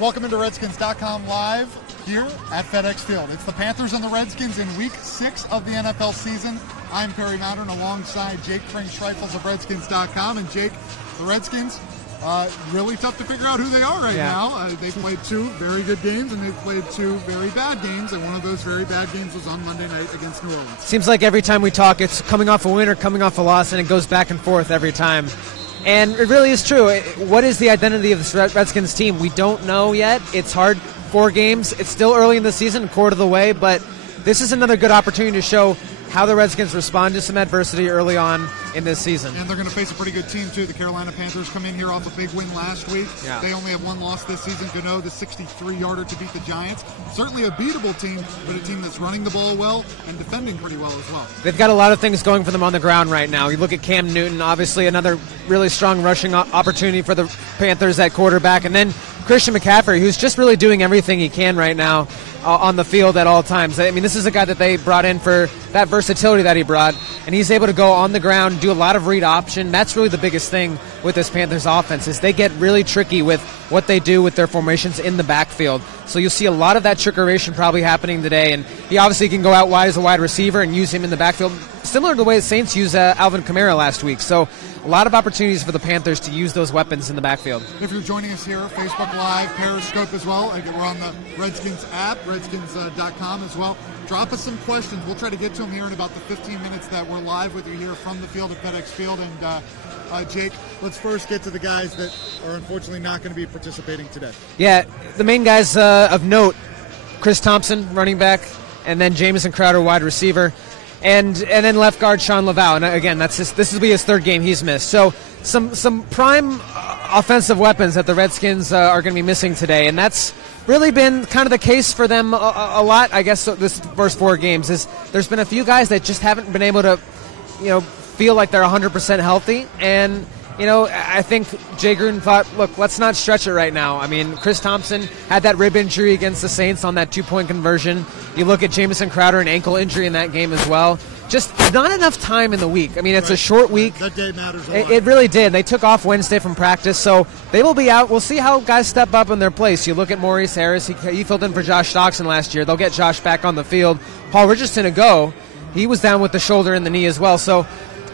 Welcome into Redskins.com live here at FedExField. It's the Panthers and the Redskins in Week 6 of the NFL season. I'm Perry Mattern alongside Jake Tring-Schreifels of Redskins.com. And Jake, the Redskins, really tough to figure out who they are right now. They played 2 very good games, and they've played 2 very bad games, and one of those very bad games was on Monday night against New Orleans. Seems like every time we talk, it's coming off a win or coming off a loss, and it goes back and forth every time. And it really is true. What is the identity of this Redskins team? We don't know yet. It's hard. 4 games. It's still early in the season, quarter of the way, but this is another good opportunity to show how the Redskins respond to some adversity early on in this season. And they're going to face a pretty good team, too. The Carolina Panthers come in here off a big win last week. Yeah. They only have 1 loss this season. Gano, the 63-yarder to beat the Giants. Certainly a beatable team, but a team that's running the ball well and defending pretty well as well. They've got a lot of things going for them on the ground right now. You look at Cam Newton, obviously another really strong rushing opportunity for the Panthers at quarterback, and then Christian McCaffrey, who's just really doing everything he can right now on the field at all times. I mean, this is a guy that they brought in for that versatility that he brought, and he's able to go on the ground, do a lot of read option. That's really the biggest thing with this Panthers offense is they get really tricky with what they do with their formations in the backfield. So you'll see a lot of that trickeration probably happening today, and he obviously can go out wide as a wide receiver and use him in the backfield, similar to the way the Saints used Alvin Kamara last week. So a lot of opportunities for the Panthers to use those weapons in the backfield. If you're joining us here, Facebook Live, Periscope as well. We're on the Redskins app, Redskins.com as well. Drop us some questions. We'll try to get to them here in about the 15 minutes that we're live with you here from the field at FedExField. And Jake, let's first get to the guys that are unfortunately not going to be participating today. Yeah, the main guys of note, Chris Thompson, running back, and then Jamison Crowder, wide receiver. And then left guard Sean Laval. And again, this will be his 3rd game he's missed. So some prime offensive weapons that the Redskins are going to be missing today. And that's really been kind of the case for them a lot, I guess, this first 4 games. Is there's been a few guys that just haven't been able to, feel like they're 100% healthy. And, I think Jay Gruden thought, look, let's not stretch it right now. I mean, Chris Thompson had that rib injury against the Saints on that 2-point conversion. You look at Jamison Crowder, an ankle injury in that game as well. Just not enough time in the week. I mean, it's a short week. That day matters a lot. It really did. They took off Wednesday from practice, so they will be out. We'll see how guys step up in their place. You look at Maurice Harris. He filled in for Josh Doxson last year. They'll get Josh back on the field. Paul Richardson he was down with the shoulder and the knee as well. So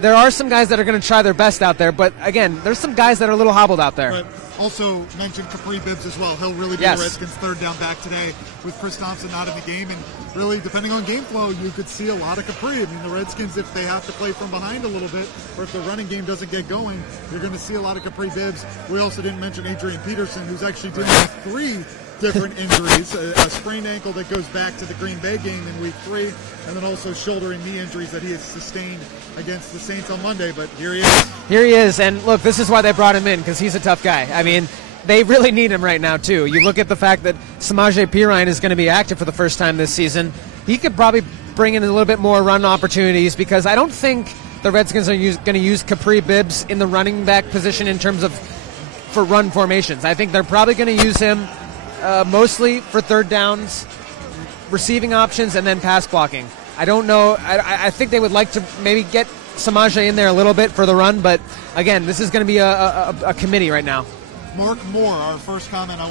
there are some guys that are going to try their best out there, but again, there's some guys that are a little hobbled out there. Right. Also mentioned Capri Bibbs as well. He'll really be the Redskins' 3rd down back today with Chris Thompson not in the game. And really, depending on game flow, you could see a lot of Capri. I mean, the Redskins, if they have to play from behind a little bit, or if the running game doesn't get going, you're going to see a lot of Capri Bibbs. We also didn't mention Adrian Peterson, who's actually dealing with 3 different injuries, a sprained ankle that goes back to the Green Bay game in Week 3, and then also shoulder and knee injuries that he has sustained against the Saints on Monday. But here he is. Here he is, and look, this is why they brought him in, because he's a tough guy. I mean, they really need him right now, too. You look at the fact that Samaje Perine is going to be active for the first time this season. He could probably bring in a little bit more run opportunities, because I don't think the Redskins are going to use Capri Bibbs in the running back position in terms of for run formations. I think they're probably going to use him mostly for 3rd downs, receiving options, and then pass blocking. I don't know. I think they would like to maybe get Samaje in there a little bit for the run, but again, this is going to be a committee right now. Mark Moore, our first comment I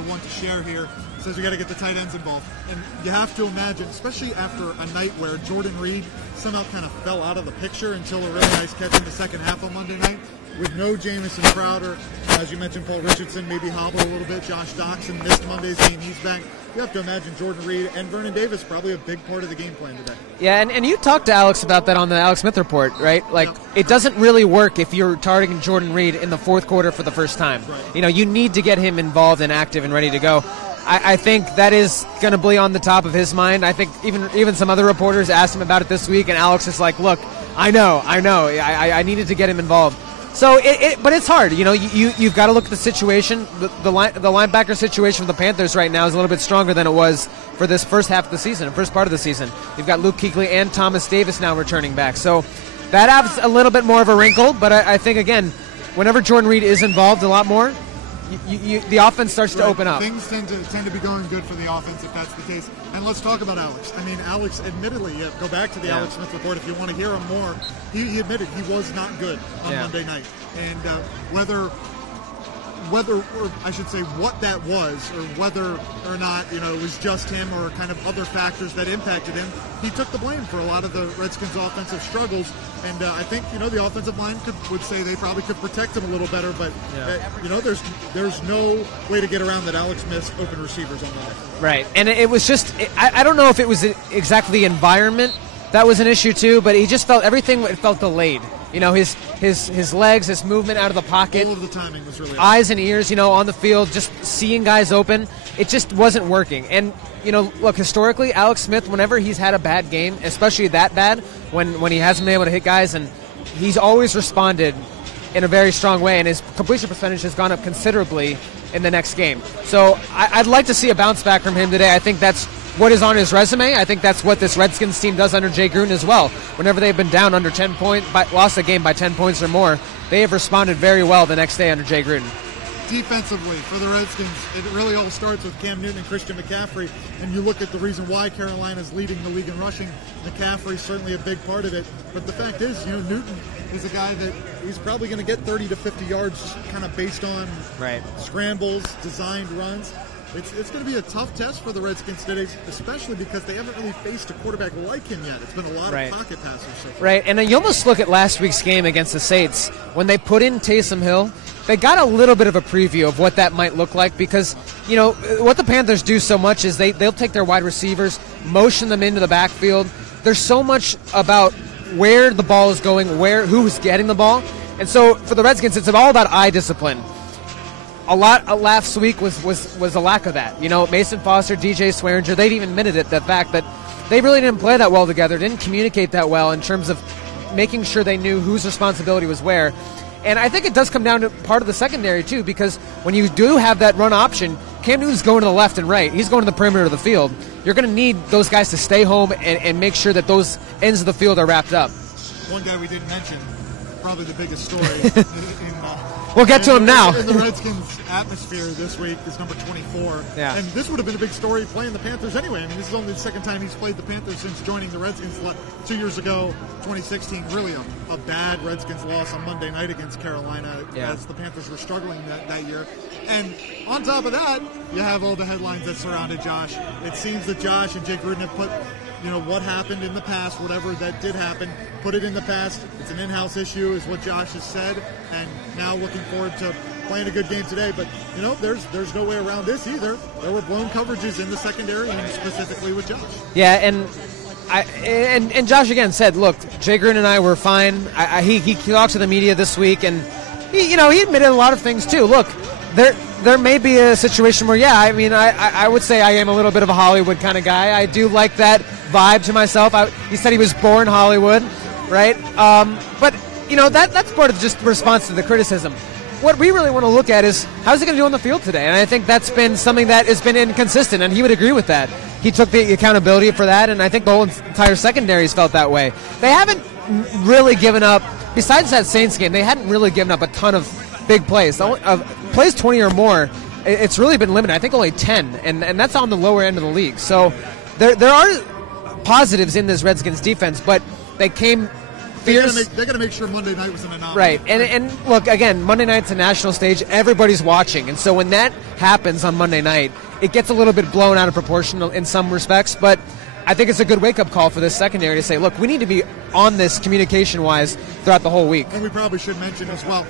want to share here, says we got to get the tight ends involved. And you have to imagine, especially after a night where Jordan Reed somehow kind of fell out of the picture until a really nice catch in the second half on Monday night, with no Jamison Crowder, as you mentioned, Paul Richardson maybe hobbled a little bit, Josh Doxson missed Monday's game, he's back. You have to imagine Jordan Reed and Vernon Davis probably a big part of the game plan today. Yeah, and you talked to Alex about that on the Alex Smith Report, right? Like, It doesn't really work if you're targeting Jordan Reed in the 4th quarter for the first time. Right. You need to get him involved and active and ready to go. I think that is going to be on the top of his mind. I think even some other reporters asked him about it this week, and Alex is like, look, I know. I needed to get him involved. So, but it's hard. You've got to look at the situation. The linebacker situation for the Panthers right now is a little bit stronger than it was for this first half of the season, first part of the season. You've got Luke Kuechly and Thomas Davis now returning back. So that adds a little bit more of a wrinkle, but I think, again, whenever Jordan Reed is involved a lot more, the offense starts to open up. Things tend to be going good for the offense if that's the case. And let's talk about Alex. I mean, Alex, admittedly, go back to the Alex Smith report if you want to hear him more. He admitted he was not good on Monday night. And whether whether, or I should say what that was, or whether or not, it was just him or kind of other factors that impacted him, he took the blame for a lot of the Redskins' offensive struggles. And I think, the offensive line would say they probably could protect him a little better, but, there's no way to get around that Alex missed open receivers on the offense. Right. And it was just, I don't know if it was exactly the environment that was an issue too, but he just felt everything felt delayed. His legs, his movement out of the pocket. All of the timing was really eyes and ears, on the field, just seeing guys open. It just wasn't working. And, look, historically, Alex Smith, whenever he's had a bad game, especially that bad, when he hasn't been able to hit guys, and he's always responded in a very strong way, and his completion percentage has gone up considerably in the next game. So I'd like to see a bounce back from him today. I think that's what is on his resume. I think that's what this Redskins team does under Jay Gruden as well. Whenever they've been down under 10 points, lost a game by 10 points or more, they have responded very well the next day under Jay Gruden. Defensively, for the Redskins, it really all starts with Cam Newton and Christian McCaffrey, and you look at the reason why Carolina's leading the league in rushing. McCaffrey's certainly a big part of it, but the fact is, Newton is a guy that he's probably going to get 30 to 50 yards kind of based on scrambles, designed runs. It's going to be a tough test for the Redskins today, especially because they haven't really faced a quarterback like him yet. It's been a lot of pocket passers so far. Right, and you almost look at last week's game against the Saints. When they put in Taysom Hill, they got a little bit of a preview of what that might look like because, what the Panthers do so much is they'll take their wide receivers, motion them into the backfield. There's so much about where the ball is going, who's getting the ball. And so for the Redskins, it's all about eye discipline. A lot of last week was a lack of that. Mason Foster, DJ Swearinger, they've even admitted it, the fact that they really didn't play that well together, didn't communicate that well in terms of making sure they knew whose responsibility was where. And I think it does come down to part of the secondary, too, because when you do have that run option, Cam Newton's going to the left and right. He's going to the perimeter of the field. You're going to need those guys to stay home and make sure that those ends of the field are wrapped up. One guy we didn't mention, probably the biggest story we'll get to him now. In the Redskins atmosphere this week is number 24. Yeah. And this would have been a big story playing the Panthers anyway. This is only the second time he's played the Panthers since joining the Redskins 2 years ago, 2016. Really a bad Redskins loss on Monday night against Carolina as the Panthers were struggling that year. And on top of that, you have all the headlines that surrounded Josh. It seems that Josh and Jay Gruden have put what happened in the past, whatever that did happen, put it in the past. It's an in-house issue is what Josh has said, and now looking forward to playing a good game today. But, there's no way around this either. There were blown coverages in the secondary, and specifically with Josh. Yeah, and Josh again said, look, Jay Gruden and I were fine. He talked to the media this week, and he admitted a lot of things too. Look, there may be a situation where, I would say I am a little bit of a Hollywood kind of guy. I do like that vibe to myself. He said he was born Hollywood, right? But, that's part of just the response to the criticism. What we really want to look at is how's he going to do on the field today? And I think that's been something that has been inconsistent, and he would agree with that. He took the accountability for that, and I think the whole entire secondary has felt that way. They haven't really given up, besides that Saints game, they hadn't really given up a ton of big plays. Plays 20 or more, it's really been limited. I think only 10, and that's on the lower end of the league. So there are positives in this Redskins defense, but they came fierce. They're going to make sure Monday night was an anomaly. Right, and look, again, Monday night's a national stage. Everybody's watching, and so when that happens on Monday night, it gets a little bit blown out of proportion in some respects, but I think it's a good wake-up call for this secondary to say, look, we need to be on this communication-wise throughout the whole week. And we probably should mention as well,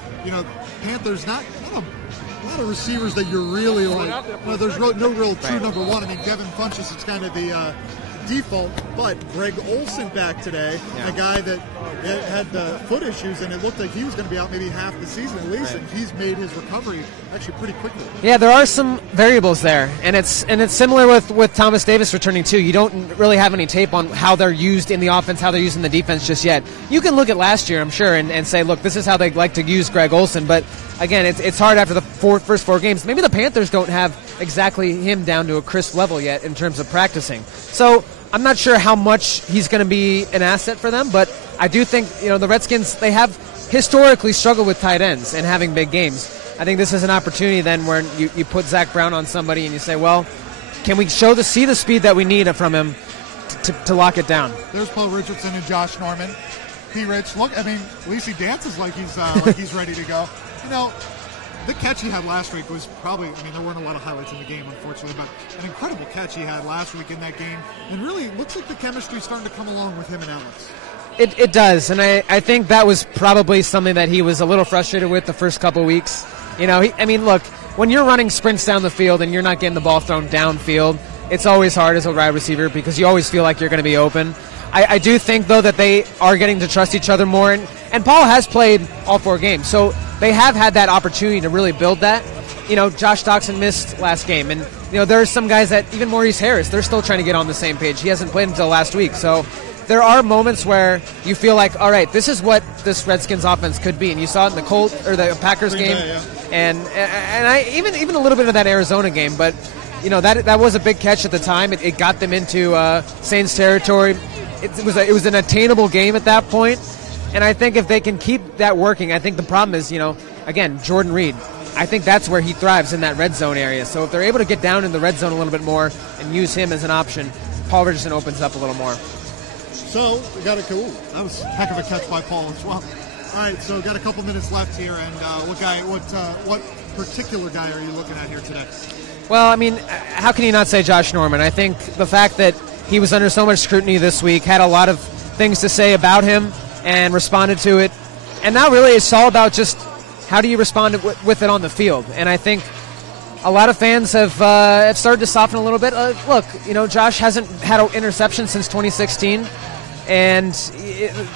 Panthers, not a lot of receivers that you're really like, there's no real true number one. I mean, Devin Funchess is kind of the default, but Greg Olsen back today, a guy that had the foot issues, and it looked like he was going to be out maybe half the season at least, and he's made his recovery actually pretty quickly. Yeah, there are some variables there, and it's similar with Thomas Davis returning too. You don't really have any tape on how they're used in the offense, how they're used in the defense just yet. You can look at last year, I'm sure, and say, look, this is how they like to use Greg Olsen, but again, it's hard after the first 4 games. Maybe the Panthers don't have exactly him down to a crisp level yet in terms of practicing. So I'm not sure how much he's going to be an asset for them, but I do think, the Redskins, they have historically struggled with tight ends and having big games. I think this is an opportunity then where you put Zach Brown on somebody and you say, well, can we see the speed that we need from him to lock it down? There's Paul Richardson and Josh Norman. P. Rich, look, at least he dances like he's ready to go. the catch he had last week was probably, I mean, there weren't a lot of highlights in the game, unfortunately, but an incredible catch he had last week in that game. And really, it looks like the chemistry's starting to come along with him and Alex. It does, and I think that was probably something that he was a little frustrated with the first couple of weeks. I mean, look, when you're running sprints down the field and you're not getting the ball thrown downfield, it's always hard as a wide receiver because you always feel like you're going to be open. I do think, though, that they are getting to trust each other more, and Paul has played all 4 games, so they have had that opportunity to really build that. Josh Doxson missed last game, and there are some guys that, even Maurice Harris, they're still trying to get on the same page. He hasn't played until last week, so there are moments where you feel like, all right, this is what this Redskins offense could be, and you saw it in the Packers game, and I even a little bit of that Arizona game, but that was a big catch at the time. It got them into Saints territory. It was an attainable game at that point, and I think if they can keep that working, I think the problem is, again, Jordan Reed. I think that's where he thrives, in that red zone area. So if they're able to get down in the red zone a little bit more and use him as an option, Paul Richardson opens up a little more. So we got that was a heck of a catch by Paul as well. All right, so got a couple minutes left here, and what particular guy are you looking at here today? Well, I mean, how can you not say Josh Norman? I think the fact that he was under so much scrutiny this week, had a lot of things to say about him, and responded to it. And now really it's all about just how do you respond with it on the field. And I think a lot of fans have started to soften a little bit. Look, Josh hasn't had an interception since 2016. And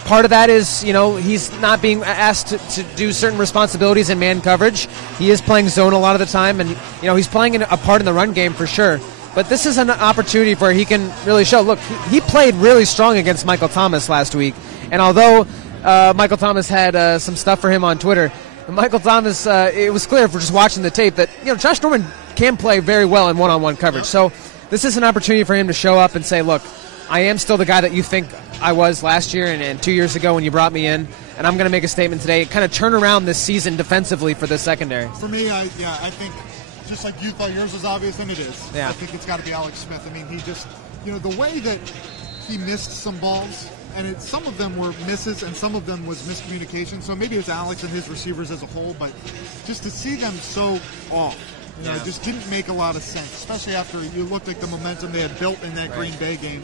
part of that is, he's not being asked to do certain responsibilities in man coverage. He is playing zone a lot of the time, and, he's playing a part in the run game for sure. But this is an opportunity where he can really show. Look, he played really strong against Michael Thomas last week. And although Michael Thomas had some stuff for him on Twitter, Michael Thomas, it was clear for just watching the tape that, Josh Norman can play very well in one-on-one coverage. So this is an opportunity for him to show up and say, look, I am still the guy that you think I was last year and 2 years ago when you brought me in, and I'm going to make a statement today, kind of turn around this season defensively for the secondary. For me, I think just like you thought yours was obvious, and it is. Yeah. I think it's got to be Alex Smith. I mean, he just, the way that he missed some balls, and some of them were misses and some of them was miscommunication, so maybe it was Alex and his receivers as a whole, but just to see them so off, it just didn't make a lot of sense, especially after you looked at the momentum they had built in that Green Bay game.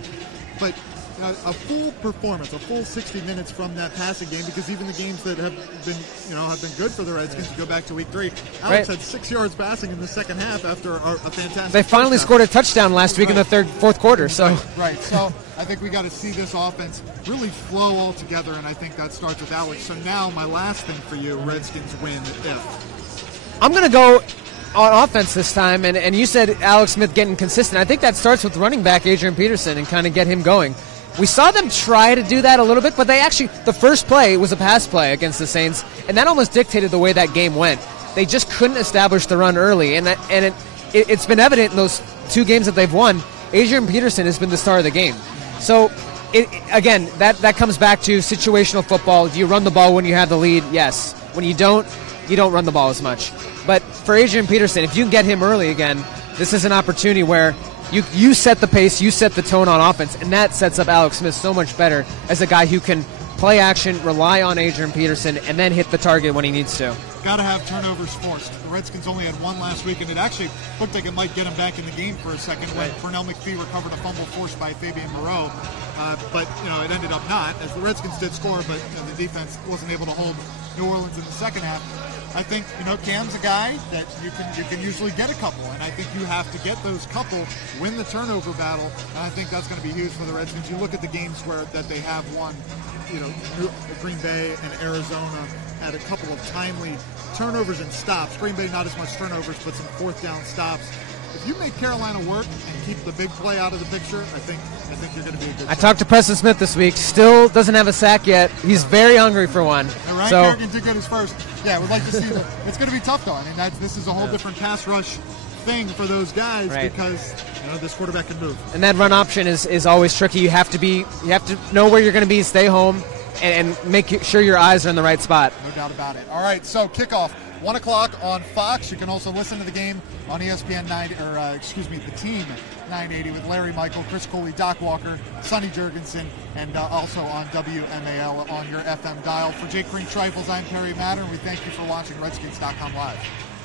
But a full performance, a full 60 minutes from that passing game, because even the games that have been good for the Redskins, you go back to week 3, Alex had 6 yards passing in the second half after a fantastic They finally scored a touchdown last week in the fourth quarter. So Right. So I think we got to see this offense really flow all together, and I think that starts with Alex. So now my last thing for you, Redskins win if. I'm going to go on offense this time, and you said Alex Smith getting consistent. I think that starts with running back Adrian Peterson and kind of get him going. We saw them try to do that a little bit, but the first play was a pass play against the Saints, and that almost dictated the way that game went. They just couldn't establish the run early, and it's been evident in those 2 games that they've won. Adrian Peterson has been the star of the game. So, again, that comes back to situational football. Do you run the ball when you have the lead? Yes. When you don't run the ball as much. But for Adrian Peterson, if you can get him early again, this is an opportunity where you set the pace, you set the tone on offense, and that sets up Alex Smith so much better as a guy who can play action, rely on Adrian Peterson, and then hit the target when he needs to. Got to have turnovers forced. The Redskins only had 1 last week, and it actually looked like it might get him back in the game for a second when Pernell McPhee recovered a fumble forced by Fabian Moreau. But it ended up not, as the Redskins did score, but the defense wasn't able to hold New Orleans in the second half. I think, Cam's a guy that you can usually get a couple, and I think you have to get those couple, win the turnover battle, and I think that's going to be huge for the Redskins. You look at the games that they have won, Green Bay and Arizona had a couple of timely turnovers and stops. Green Bay not as much turnovers, but some 4th down stops. If you make Carolina work and keep the big play out of the picture, I think you're going to be a good. I talked to Preston Smith this week. Still doesn't have a sack yet. He's very hungry for one. And Ryan Kerrigan did good his first. Yeah, we'd like to see. It's going to be tough though. I mean, this is a whole different pass rush thing for those guys because this quarterback can move. And that run option is always tricky. You have to know where you're going to be, stay home, and make sure your eyes are in the right spot. No doubt about it. All right, so kickoff 1 o'clock on Fox. You can also listen to the game on ESPN the Team 980 with Larry Michael, Chris Coley, Doc Walker, Sonny Jurgensen, and also on WMAL on your FM dial. For Jake Green Trifles, I'm Perry Matter, and we thank you for watching Redskins.com Live.